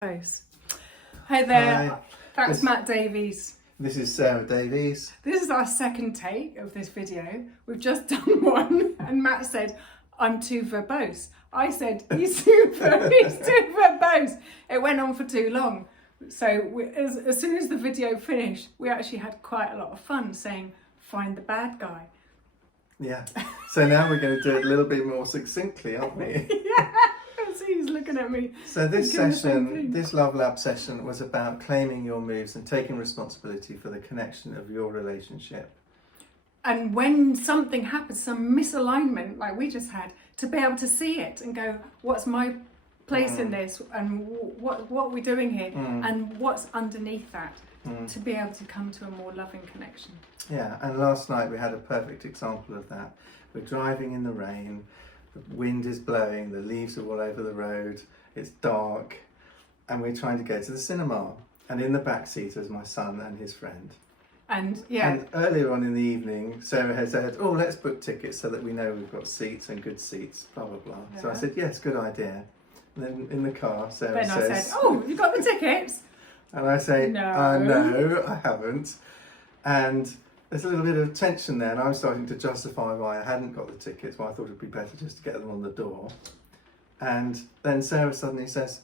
Hi there, Hi. that's Matt Davies. This is Sarah Davies. This is our second take of this video. We've just done one and Matt said, I'm too verbose. I said, he's too verbose. It went on for too long. So as soon as the video finished, we actually had quite a lot of fun saying, find the bad guy. Yeah. So now we're going to do it a little bit more succinctly, aren't we? Yeah. See, he's looking at me. So this session, this Love Lab session was about claiming your moves and taking responsibility for the connection of your relationship. And when something happens, some misalignment like we just had, to be able to see it and go, what's my place in this, and what are we doing here, and what's underneath that, to be able to come to a more loving connection. Yeah, and last night we had a perfect example of that. We're driving in the rain, the wind is blowing, the leaves are all over the road, it's dark, and we're trying to go to the cinema. And in the back seat is my son and his friend. And yeah. And earlier on in the evening, Sarah had said, oh, let's book tickets so that we know we've got seats and good seats, blah, blah, blah. Yeah. So I said, yes, good idea. And then in the car, Sarah then says... I said, oh, you got the tickets? And I say, No. No, I haven't. And there's a little bit of tension there, and I'm starting to justify why I hadn't got the tickets, why I thought it'd be better just to get them on the door. And then Sarah suddenly says,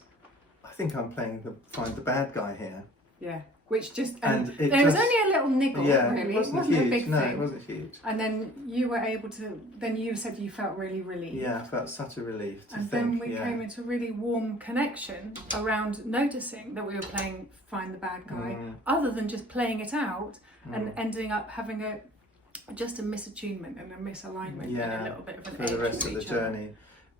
I think I'm playing find the bad guy here. Yeah. Which just, And it there was just- only a little niggle, Yeah, really. it wasn't a huge. big No, thing. it wasn't huge. And then you were able to, then you said you felt really relieved. Yeah, I felt such a relief to And think, then we came into a really warm connection around noticing that we were playing Find the Bad Guy, other than just playing it out and ending up having just a misattunement and a misalignment and a little bit of an for edge the rest with of the each other. journey.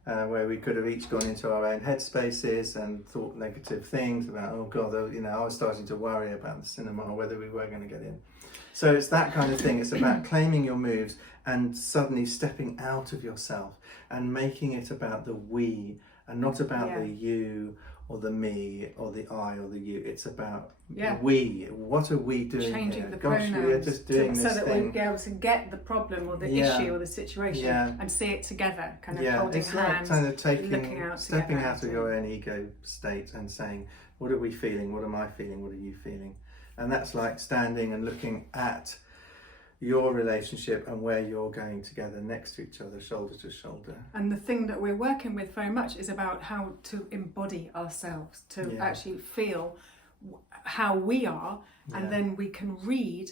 Where we could have each gone into our own headspaces and thought negative things about, oh God, I was starting to worry about the cinema, whether we were going to get in. So it's that kind of thing. It's about claiming your moves and suddenly stepping out of yourself and making it about the we and not about the you or the me or the I or the you. It's about we. What are we doing Changing here? the Gosh, pronouns we are just doing so this that thing. we'll be able to get the problem or the issue or the situation and see it together, kind of holding it's hands, like kind of stepping out of your own ego state and saying, what are we feeling? What am I feeling? What are you feeling? And that's like standing and looking at your relationship and where you're going together next to each other, shoulder to shoulder. And the thing that we're working with very much is about how to embody ourselves, to actually feel how we are, and then we can read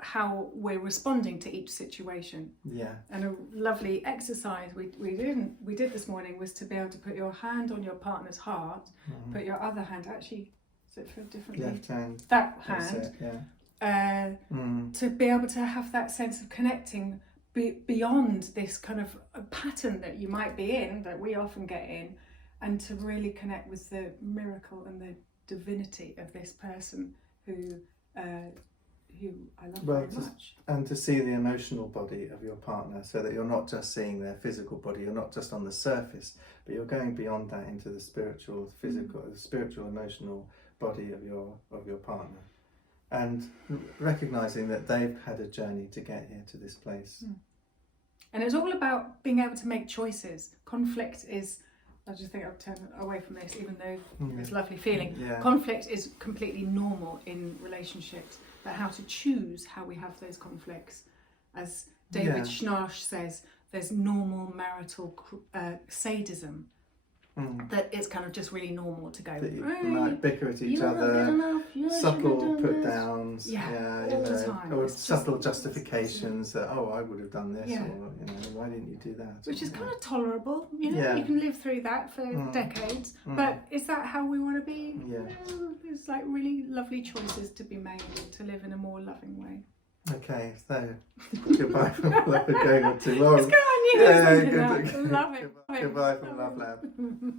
how we're responding to each situation. Yeah. And a lovely exercise we did this morning was to be able to put your hand on your partner's heart, put your other hand, actually, is it for differently? Left hand. That hand. To be able to have that sense of connecting beyond this kind of a pattern that you might be in, that we often get in, and to really connect with the miracle and the divinity of this person who I love very much. And to see the emotional body of your partner, so that you're not just seeing their physical body, you're not just on the surface, but you're going beyond that into the spiritual, physical, the spiritual, emotional body of your partner. And recognising that they've had a journey to get here to this place. And it's all about being able to make choices. Conflict is, I just think I'll turn away from this, even though it's a lovely feeling. Conflict is completely normal in relationships, but how to choose how we have those conflicts. As David Schnarch says, there's normal marital sadism. That it's kind of just really normal to go. That you might bicker at each other, subtle put downs, all the time. Or subtle justifications that I would have done this, or why didn't you do that? Which is kind of tolerable, you can live through that for decades. But is that how we want to be? It's like really lovely choices to be made to live in a more loving way. Okay, so goodbye from Love Lab. Going on too long. Let's go on, you Love it. Goodbye from Love Lab.